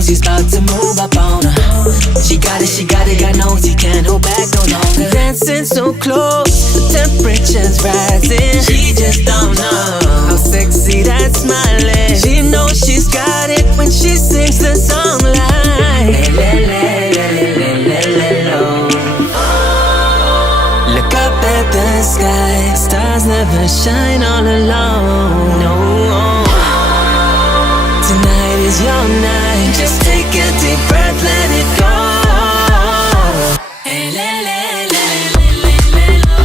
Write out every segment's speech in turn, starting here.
knows he's about to move up on her. She got it, got knows he can't hold back no longer. Dancing so close, the temperature's rising. She just don't know how sexy that smile is. She knows she's got it when she sings the song like le, le, le, le, le, le, le, look up at the sky, stars never shine all alone. No, tonight is your night. Just take a deep breath, let it go. Hey, le, le, le, le, le, le, lo.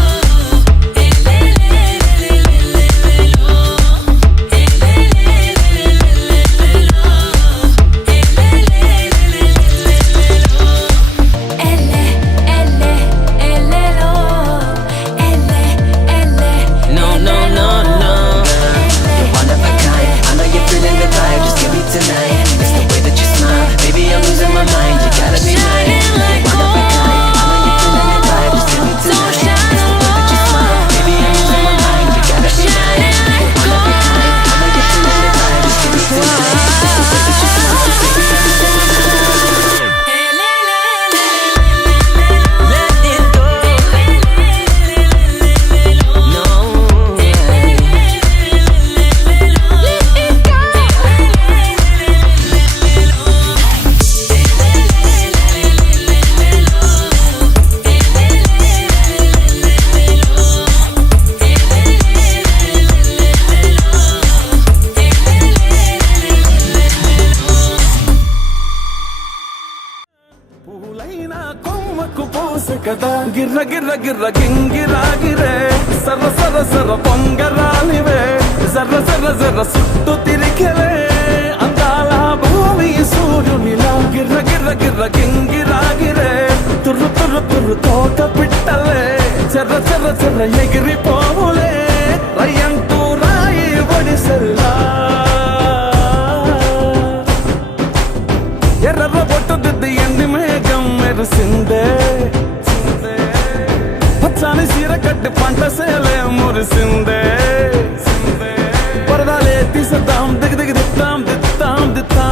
Hey, le, le, le, le, le, le, lo. Hey, le, le, le, le, le, lo. Hey, le, le, le, le, le, lo. Elle, lo. No, no, no, no. You're one of a kind. I know you're feeling the vibe. Just give me tonight. It's the way that you smile. Baby, I'm losing my mind. You gotta be mine. You're one of a kind. I know you're feeling the vibe. Just give me tonight. It's the way that you smile. Baby, I'm losing my mind. You gotta be mine. You're one of a kind. I know you're feeling the vibe. Just give me tonight. It's the way that you smile. Baby, I'm losing my mind. Let it go. No. పూలైనా కొమ్మకు పోసె కదా గిర్ర గిర్ర గిర్ర గింగిరాగిరే సర్ర సర్ర సర్ర పొంగరాలివే జర్ర జర్ర జర్ర సుట్టు తిరిగెలే అందాల భూమి సూర్యునిలా గిర్ర గిర్ర గిర్ర గింగిరాగిరే తుర్రు తుర్రు తుర్రు తోట పిట్టలే చెర్ర చెర్ర చెర్ర ఎగిరిపోవులే రయ్యంటూ రాయి ఒడిసెల్లా ఎర్ర బొట్టు దిద్ది ఎండి మేఘం మెరిసిందే పచ్చాని సీర కట్టి పంట సేలే మురిసిందే పరదాలే తీసేద్దాం దిగి దిగి దిత్తాం దిత్తాం దిత్తాం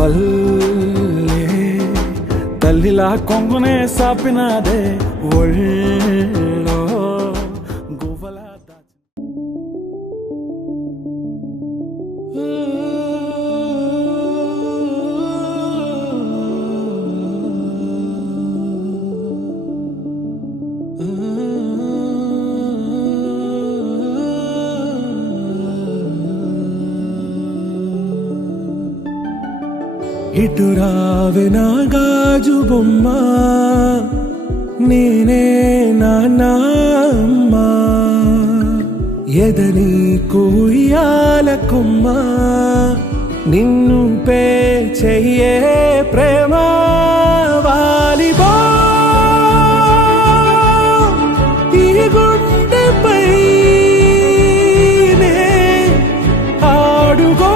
పల్లె తల్లిలా కొంగునే సాపినాదే ఒళ్ళో గువ్వలా ఇటురావే నా గాజు బొమ్మ నేనే నాన్నమ్మ ఎదని కుయ్యాల కొమ్మ నిన్ను పే చెయ్యే ప్రేమ వాలిబా ఈ గుండెపై ఆడుగో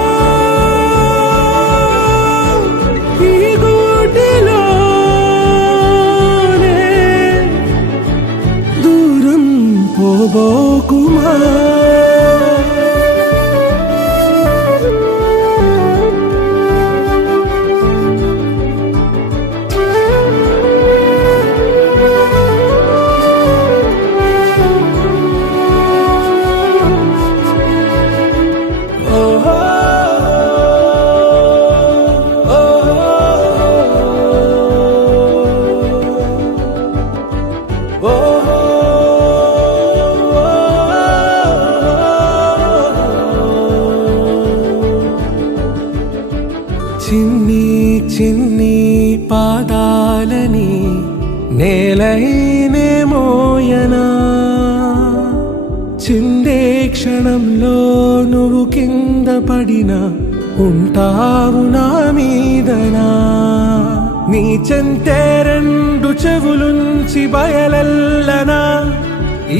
పోబోకుమా చిన్ని చిన్ని పాదాలని నేలైనే మోయనా చిందే క్షణంలో నువ్వు కింద పడినా ఉంటావు నా మీదనా నీ చెంతే రెండు చెవులుంచి బయలెల్లనా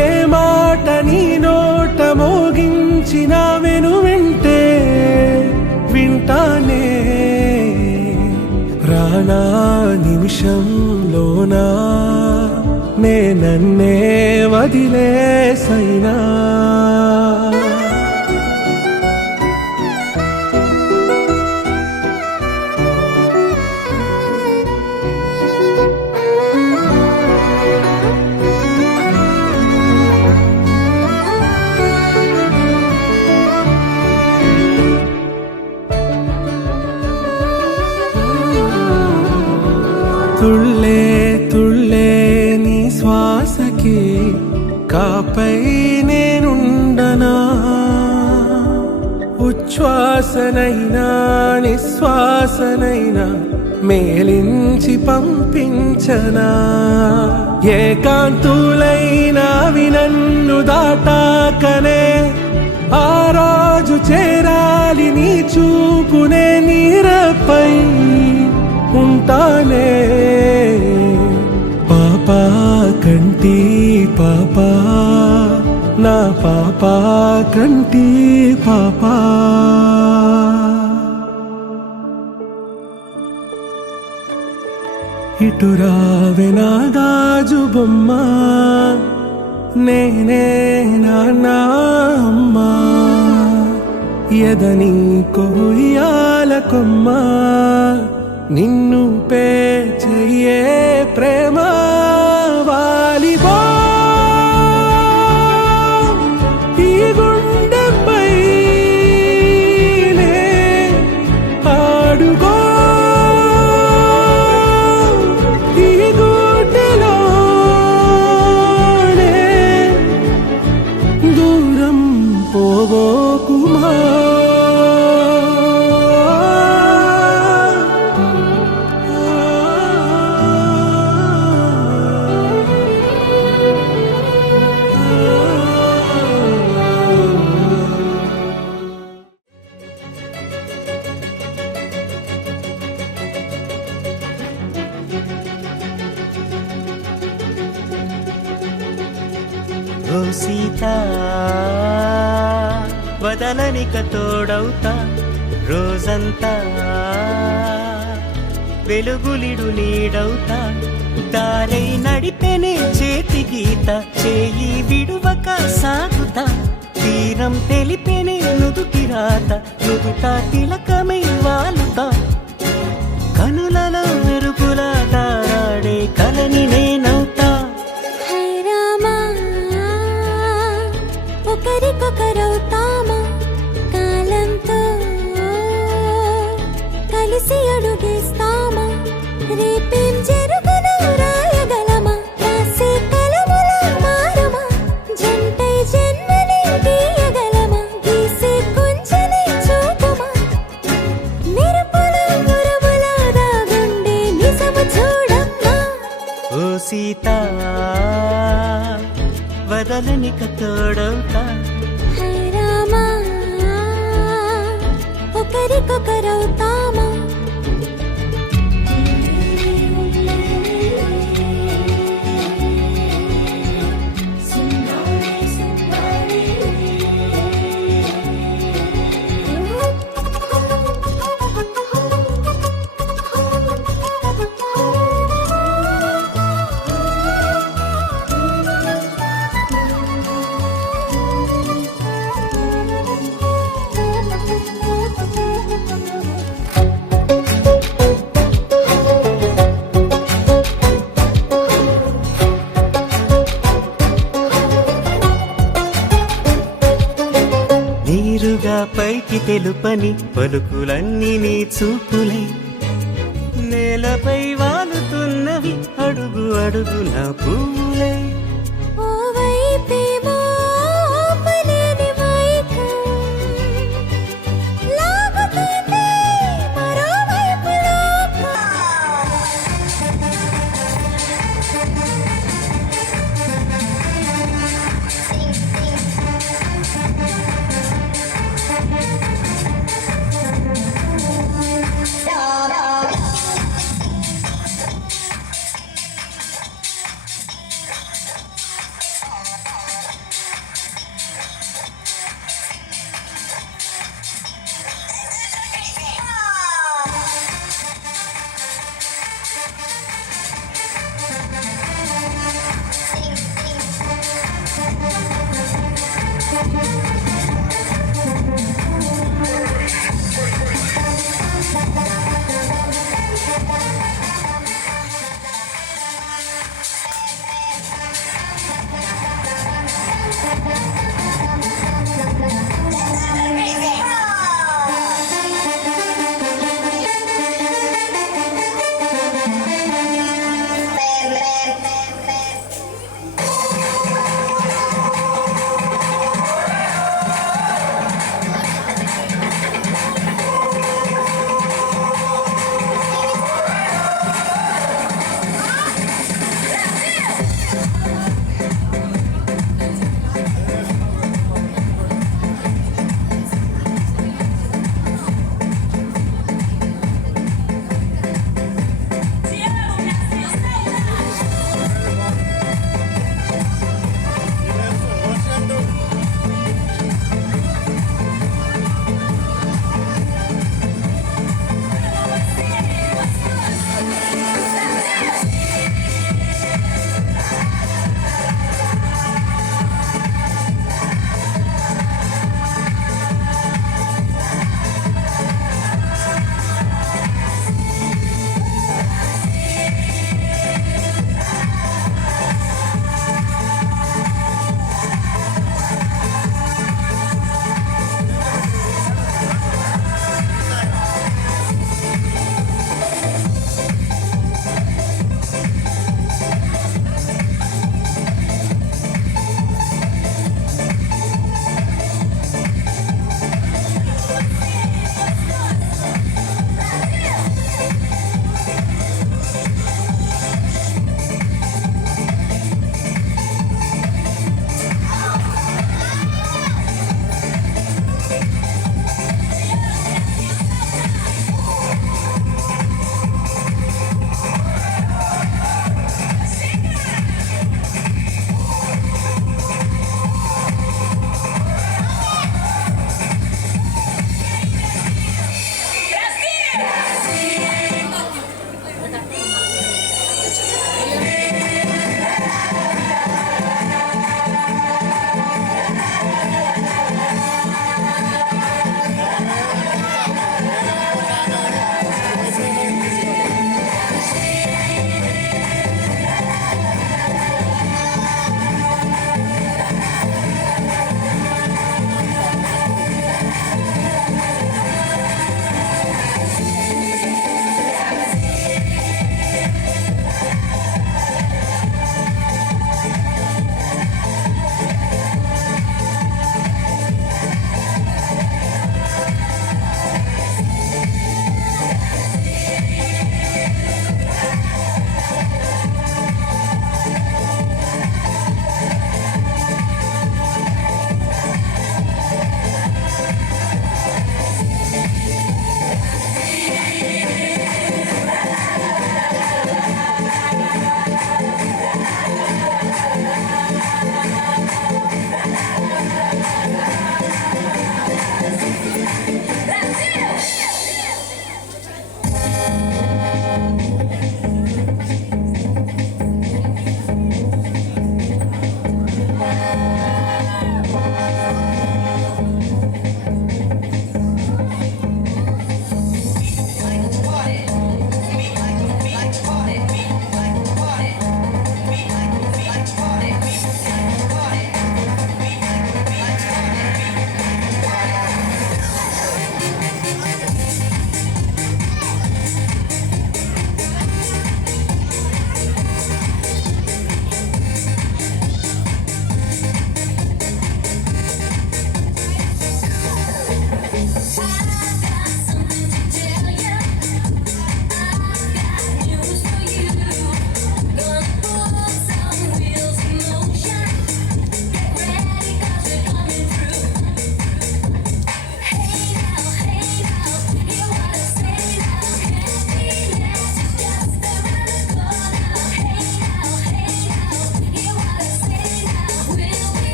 ఏ మాట నీ నోట మోగించిన వెను వింటే వింటానే రానా నిమిషంలోనా నే నన్నే వదిలేసైనా తుళ్ళే తుళ్ళే నీ శ్వాసకి కాపై నేనుండనా ఉచ్ఛ్వాసనైనా నిశ్వాసనైనా మేలించి పంపించనా ఏకాంతులైనా నన్ను దాటాకనే ఆ రోజు చేరాలి నీ చూపునే నీరపై ఉంటానే పాపా కంటి పాపా నా పాపా కంటి పాపా ఇటు రావే నా గాజు బొమ్మ నేనే నాన్న అమ్మా ఎదని కొయ్యాల కొమ్మ నిన్ను పే చెయ్యే ప్రేమ వాలిబో ఈ గుండెపై ఆడుకో ఈ గుడ్డెలోనే దూరం పోగోకుమా ఓ సీత వదలనిక తోడవుతా రోజంతా వెలుగులిడు నీడవుతా దారై నడిపెనే చేతి గీత చేయి విడువక సాగుతా తీరం తెలిపెనే నుదుటి రాత నుదుట తిలకమై వాలుతా కనులలో మెరుగులా తారాడే కలని నేనవుతా ఒకరికొకరవుతామా కాలంతో కలిసి అడుగేస్తామా రేపేం జరుగును రాయగలమా రాసే కలముల మారమా జంటై జన్మని గీయగలమా గీసే కొంచెని చూపుమా మెరుపుల మురముల దాగుండే నిజము చూడమ్మా ఓ సీత వదలనిక తోడవుతా రామా ఒకరికొకరవుతామా నీరుగా పైకి తెలుపని పలుకులన్నీ నీ చూపులై నేలపై వాలుతున్నవి అడుగు అడుగు నా పువ్వులై ఓ వైపేమో ఆపలేని మైకం లాగుతుంది మరోవైపు లోకం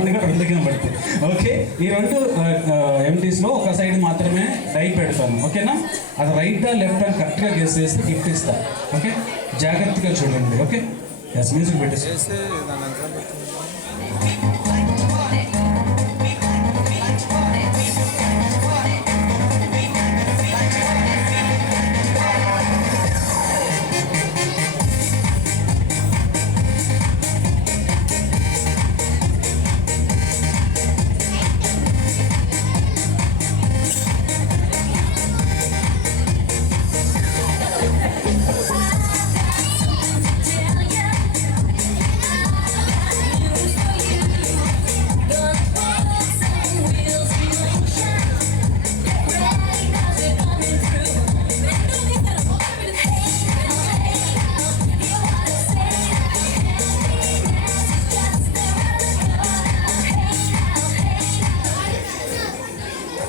ఉండగా రెండు కనబడతాయి. ఓకే, ఈ రెండు ఎంటీస్లో ఒక సైడ్ మాత్రమే డై పెడతాను. ఓకేనా? అది రైట్ లెఫ్ట్ అని కరెక్ట్గా గెస్ చేస్తే గిఫ్ట్ ఇస్తాను. ఓకే, జాగ్రత్తగా చూడండి. ఓకే, ఎస్, మ్యూజిక్ పెట్టేసి.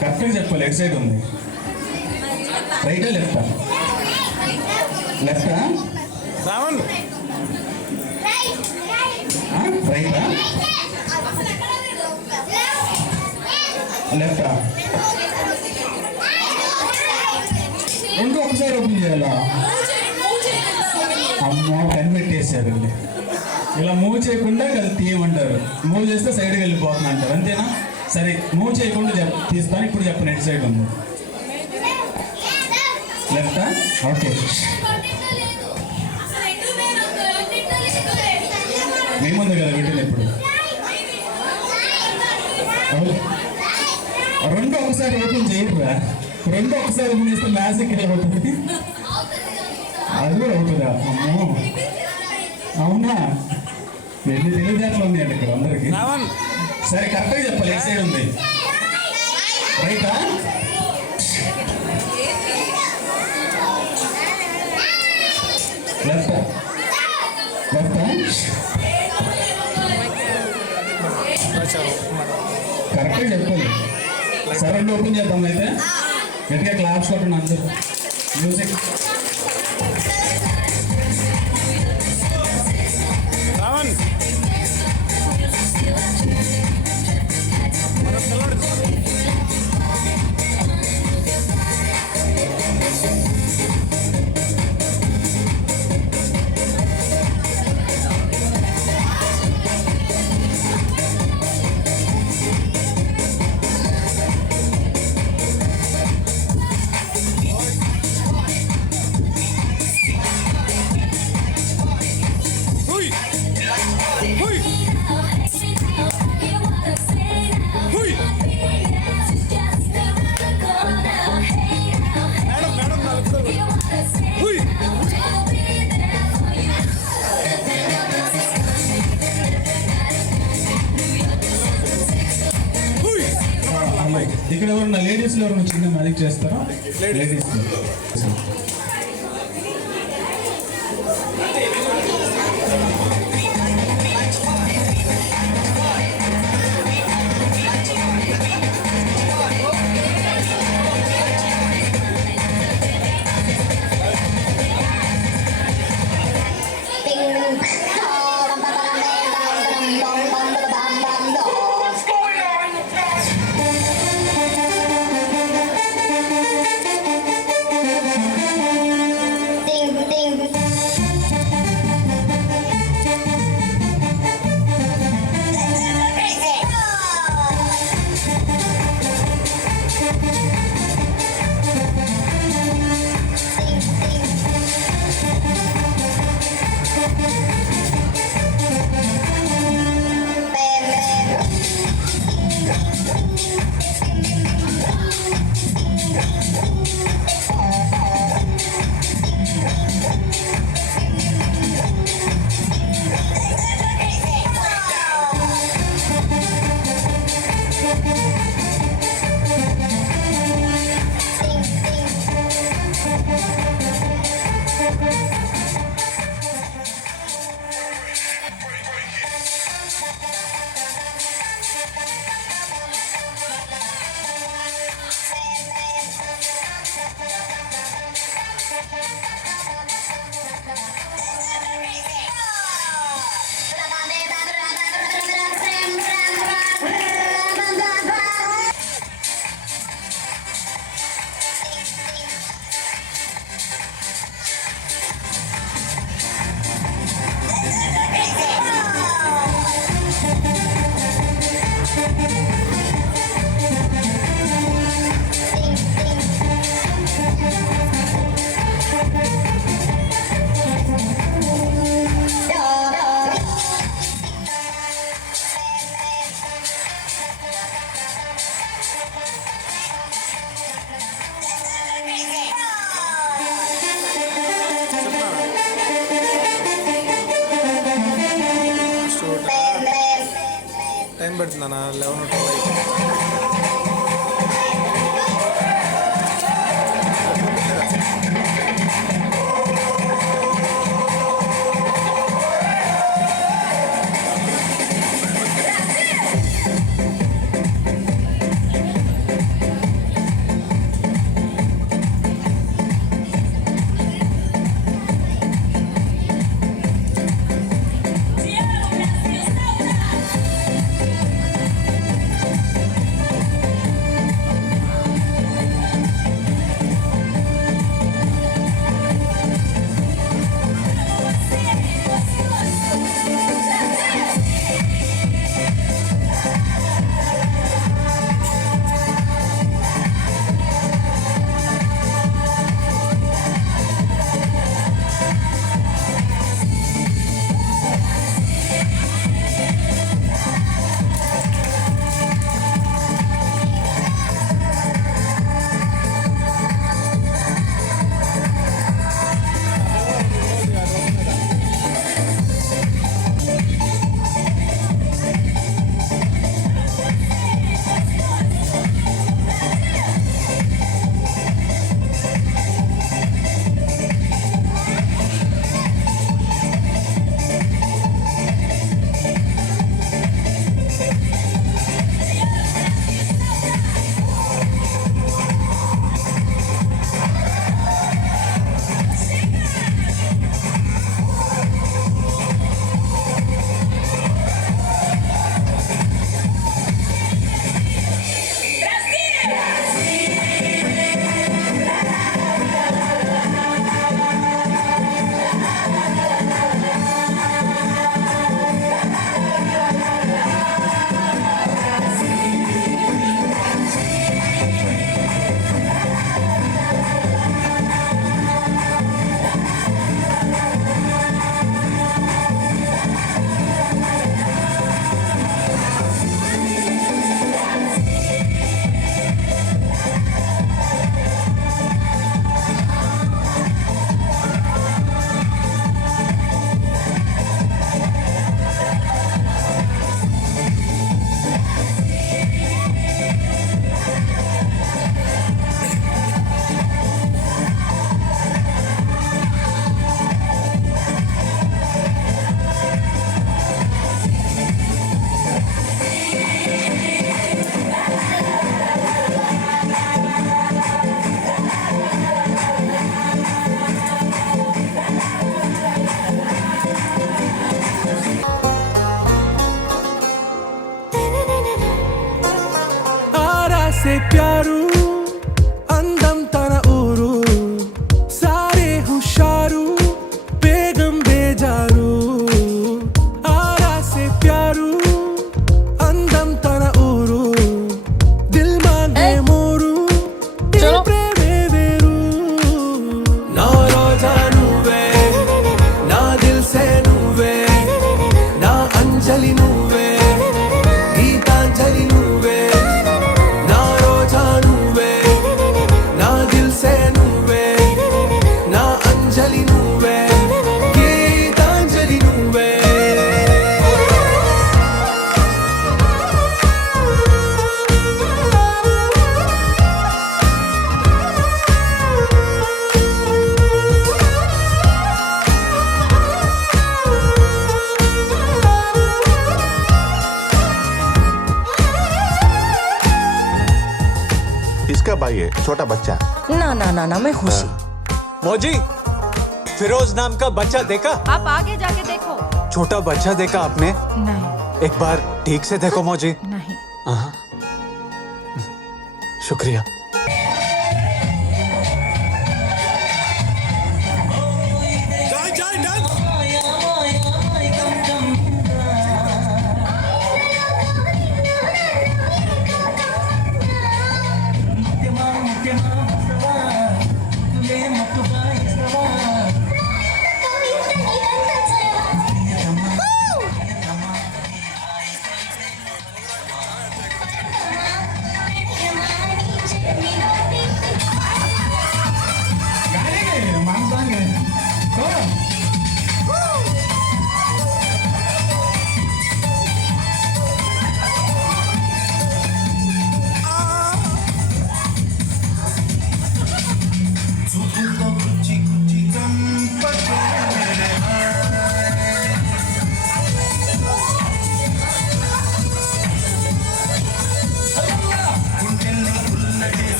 కరెక్ట్గా చెప్పాలి. ఎటు సైడ్ ఉంది? రైటా లెఫ్టా? లెఫ్టా? రావణ్ రైటా లెఫ్టా? రెండు ఒకసారి ఓపెన్ చేయాలా? అమ్మో, కనిపెట్టేశారండి. ఇలా మూవ్ చేయకుండా కలిసి తీయమంటారు. మూవ్ చేస్తే సైడ్కి వెళ్ళిపోతుంది అంటారు. అంతేనా? సరే, మూవ్ చేయకుండా తీస్తాను. ఇప్పుడు చెప్పండి, ఎటు సైడ్ ఉంది? లెఫ్టా? ఓకే, మేముంది కదా వీటిని. ఇప్పుడు రెండు ఒకసారి ఓపెన్ చేయరురా. రెండు ఒకసారి ఓపెన్ చేస్తే మ్యాజిక్ ఎలా అవుతుంది? అది కూడా అవుతుందా? అమ్మో, అవునా? ఎన్ని తెలివితేటలు ఉన్నాయండి ఇక్కడ అందరికి. రావణ్ సరే, కరెక్ట్గా చెప్పాలి. ఎటు సైడ్ ఉంది? రైటా? లెఫ్టా? లెఫ్టా? కరెక్ట్గా చెప్పాలి. సరే, రెండు ఓపెన్ చేద్దాం. అయితే గట్టిగా క్లాప్స్ కొట్టండి అందరూ. మ్యూజిక్. రావణ్ ఇక్కడ ఎవరన్నా లేడీస్లో ఎవరైనా చిన్న మ్యాజిక్ చేస్తారా? లేడీస్ Bang, పెడుతుందన్నా 11 से प्यारू అందం తన ఊరు సారే హుషారు బేగం బేజారు ఆరా से प्यारू అందం తన ఊరు దిల్ మాంగే మోరు ఈ ప్రేమే వేరు నా రోజా నువ్వే నా దిల్ సే నువ్వే నా అంజలి నువ్వే గీతాంజలి నువ్వే किसका भाई है? छोटा बच्चा। ना ना ना ना मैं खुशी। मौजी, फिरोज नाम का बच्चा देखा? आप आगे जाके देखो। छोटा बच्चा देखा आपने? नहीं। एक बार ठीक से देखो मौजी। नहीं। हाँ। शुक्रिया।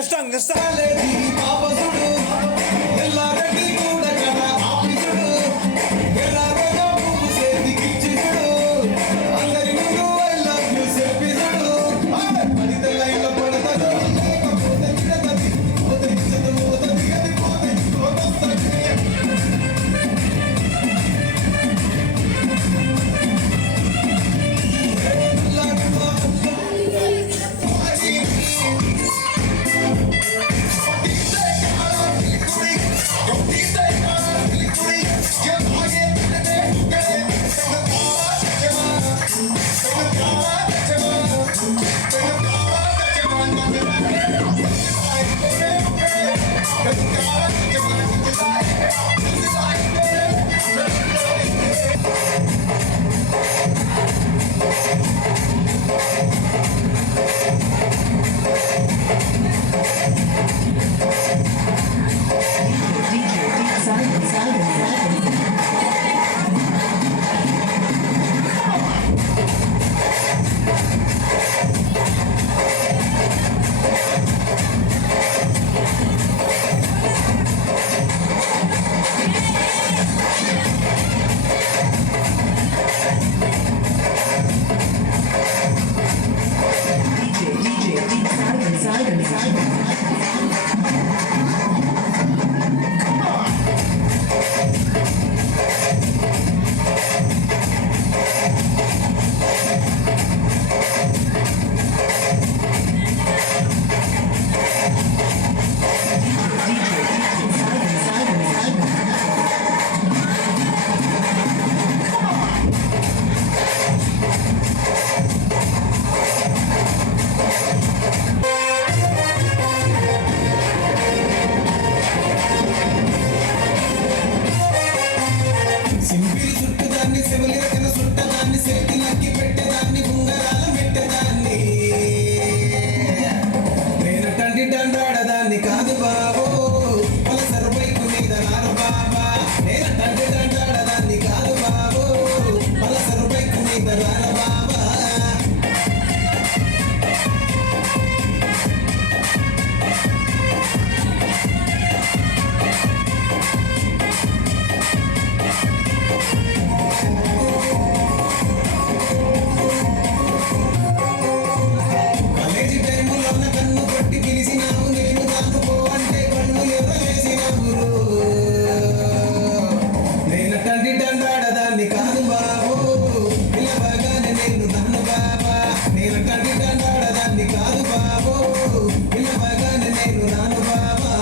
ఇష్టం పాపసుడు ఎల్లారెడ్డి కూడా కదా ఆఫీసుడు ఎల్లారెడ్డి చేతికిచ్చిడు అందరి ముందు ఐ లవ్ యు చెప్పిసుడు పడితే లైన్లో పడతాడు సింపిల్ చుట్టదాన్ని సెవలి రకన సుట్టదాన్ని చేతిలకి పెట్టేదాన్ని ఉంగరాల పెట్టేదాన్ని నేను తండ్రి దండాడదాన్ని కాదు బాబు పలసర బైకు మీద రారు బాబా నేను తండ్రి దండాడదాన్ని కాదు బాబు పలసర బైకు మీద రారు బాబా కాలేజీ టైములోన కన్ను కొట్టి పిలిచినావు నేను దానుకో అంటే కన్ను ఎర్రలేసినావు నేను తండ్రి దండాడదాన్ని కాదు బాబు పిల్లబాగానే నేను దాను బాబా నేను తండ్రి దండాడదాన్ని కాదు బాబు పిల్లబాగానే నేను నాను బాబా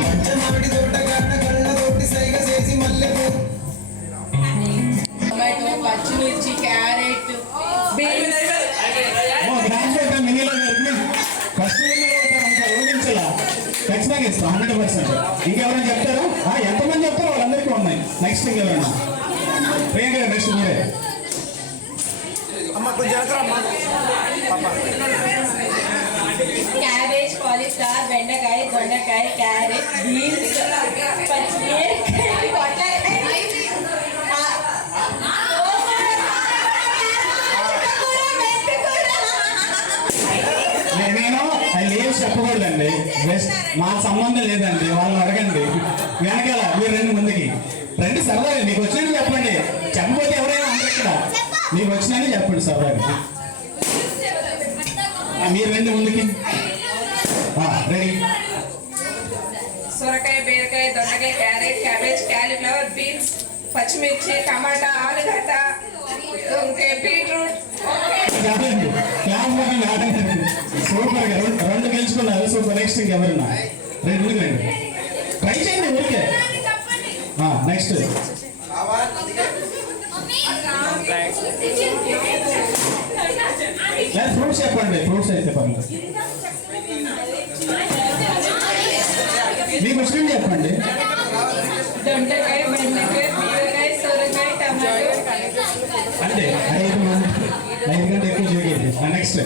మంచమాడి తోటగాడ కళ్ళతోటి సైగ చేసి మల్లెపూ టొమాటో పచ్చిమిర్చి క్యారెట్ బీన్స్ ఖచ్చితంగా ఇస్తాం 100%. ఇంకెవరైనా చెప్తారా ఎంతమంది చెప్తారో వాళ్ళందరికీ ఉన్నాయి. నెక్స్ట్ ఇంకెవరైనా ప్రియాంక నెక్స్ట్ మీరే. అమ్మ కొంచెం వెనకరమ్మా పాప క్యాబేజ్ కాలీఫ్లవర్ బెండకాయ దొండకాయ క్యారెట్ బీన్స్ పచ్చిమిరపకాయ పొట్లకాయ నేను అది ఏం చెప్పకూడదండి. బెస్ట్ మాకు సంబంధం లేదండి. వాళ్ళని అడగండి. వెనకాల మీరు రండి, ముందుకి రండి. సరదాగా మీకు వచ్చినట్టు చెప్పండి. చెప్పకపోతే ఎవరైనా అందరు ఇక్కడ మీకు వచ్చినట్టు చెప్పండి సరదాగా. మీరు రండి ముందుకి. రెడీ. సొరకాయ బీరకాయ దొండకాయ క్యారెట్ క్యాబేజ్ క్యాలీఫ్లవర్ బీన్స్ పచ్చిమిర్చి టమాటా ఆలుగడ్డ ఇంకా బీట్రూట్ సూపర్ గా రెండు గెలుచుకున్నారు. సూపర్. నెక్స్ట్ ఇంకెవరన్నా రెండు రండి. ట్రై చేయండి ఊరికే. నెక్స్ట్ ఫ్రూట్స్ చెప్పండి. ఫ్రూట్స్ అయితే పర్లేదు. మీకు వచ్చిన చెప్పండి. దొండకాయ బెండకాయ బీరకాయ సొరకాయ టమాటో అంటే 5 కంటే ఎక్కువ చేయలేదు. నెక్స్ట్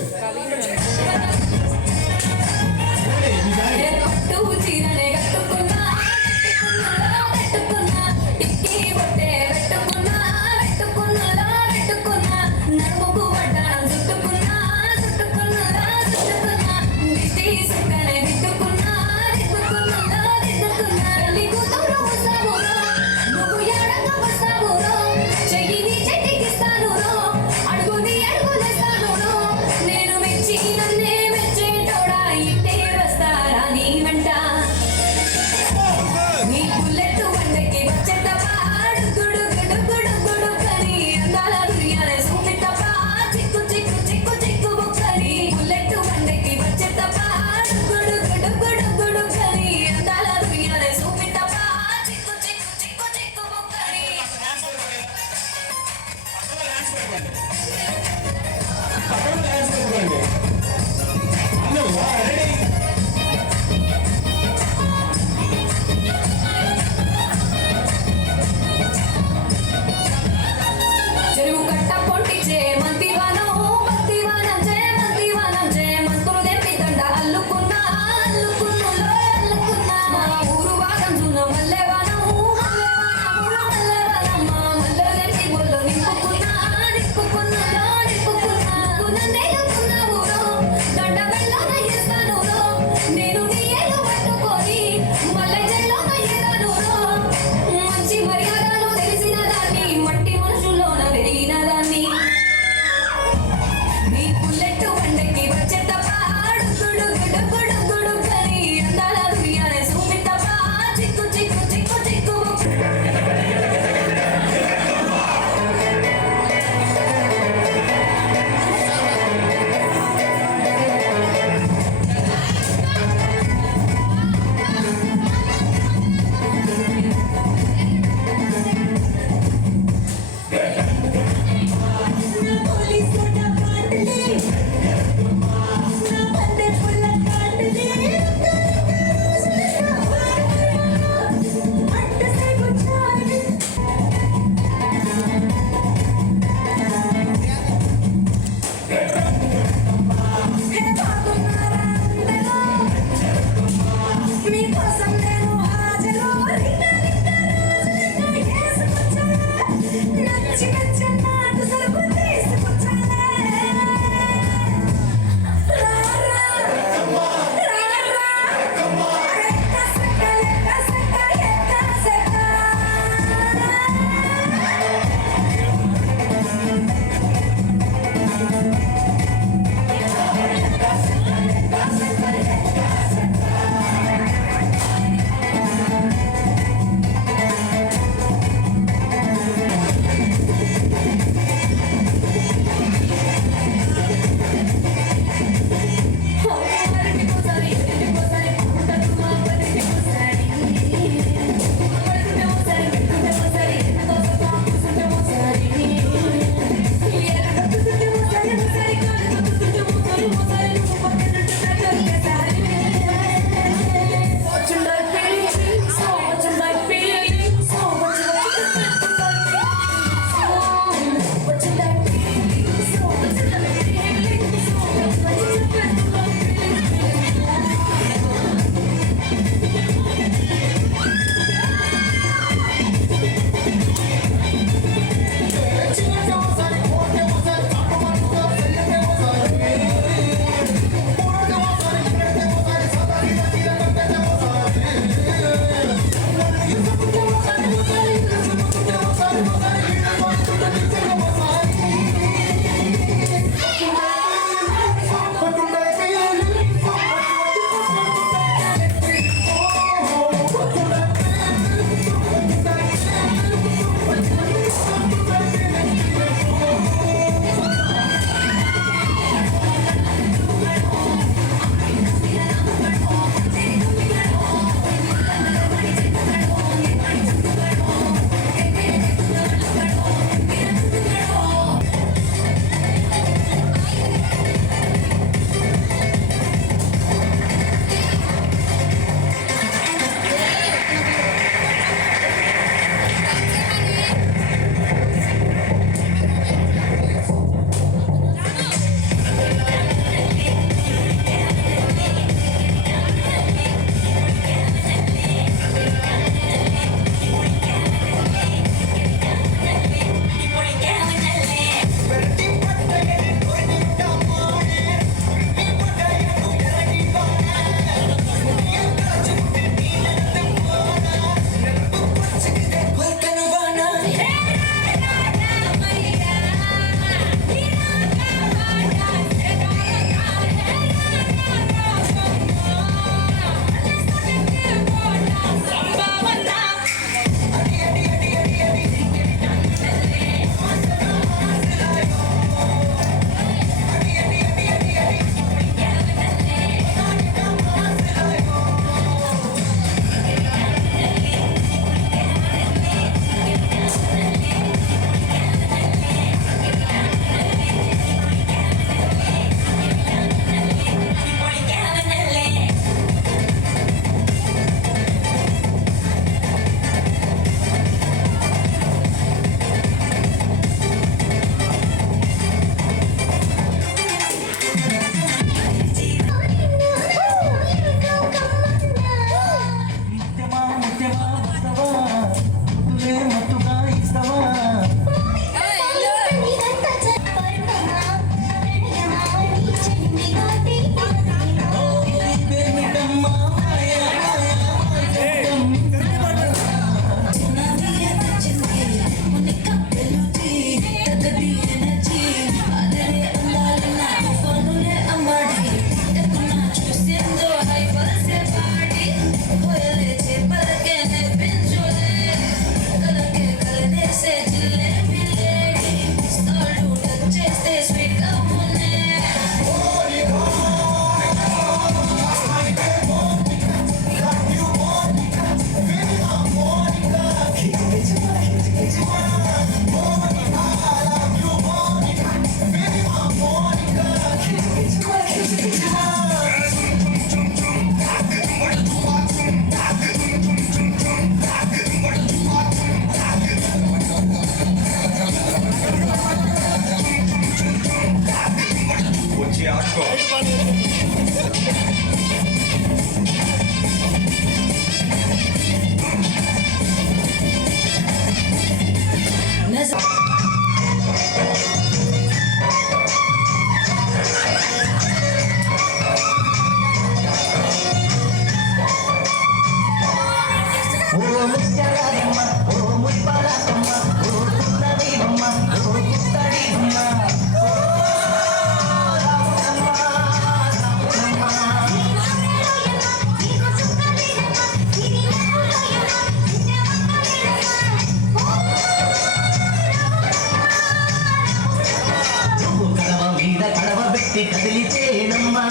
మట్టి కదిలితేనమ్మా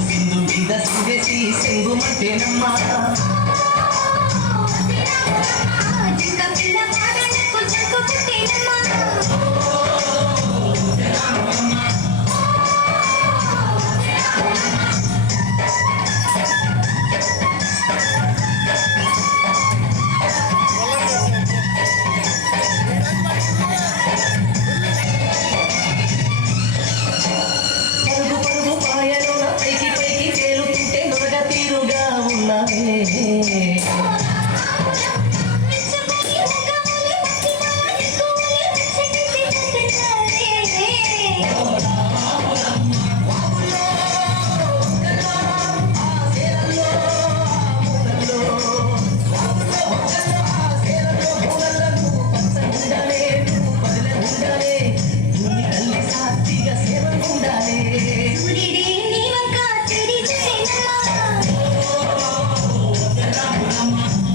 సింధు మీద సింగేసి సింగుమంటేనమ్మా పరుగు పరుగు పాయలోన పైకి పైకి తేలుతుంటే నొరగ తీరుగా ఉన్నావే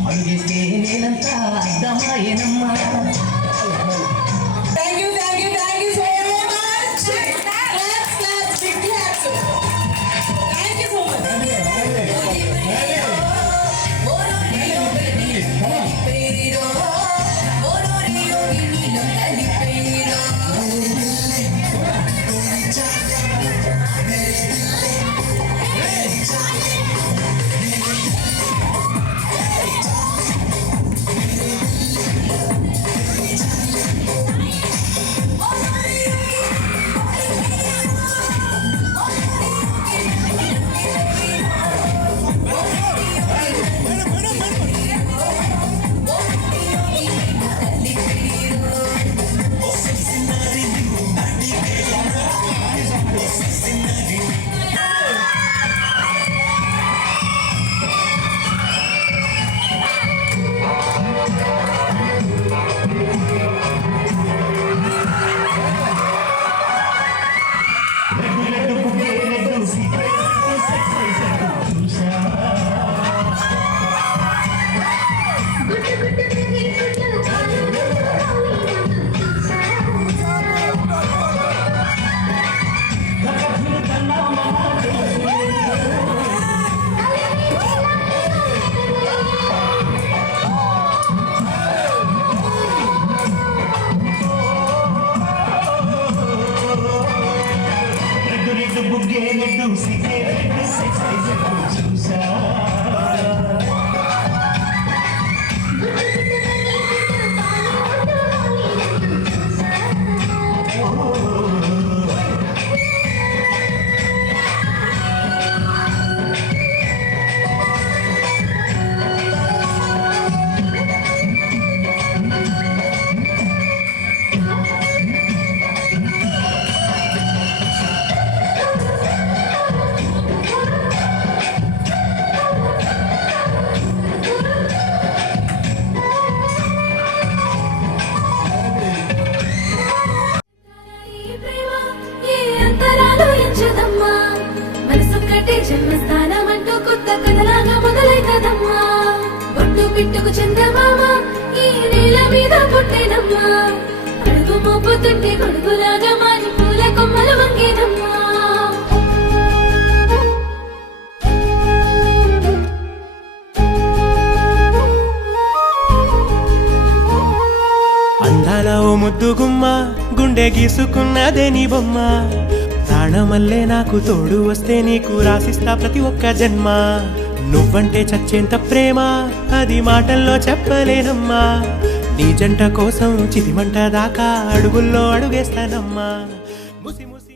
అడుగేస్తే నేనంతా అర్థమాయనమ్మా Thank you so much. Claps, big claps. Thank you so much. జన్మస్థానమంటూ కొత్త కథలాగా మొదలైతదమ్మా బొట్టు పిట్టుకు చందమామ ఈ నేల మీద పుట్టేనమ్మా అడుగు మోపుతుంటే గొడుగులాగా మారి పూల కొమ్మలు వంగేనమ్మా అందాల ఓ ముద్దు గుమ్మ గుండె గీసుకున్నదే నీ బొమ్మ ప్రాణమల్లే నాకు తోడు వస్తే నీకు రాసిస్తా ప్రతి ఒక్క జన్మ నువ్వంటే చచ్చేంత ప్రేమ అది మాటల్లో చెప్పలేనమ్మా నీ జంట కోసం చితిమంట దాకా అడుగుల్లో అడుగేస్తానమ్మా ముసి ముసి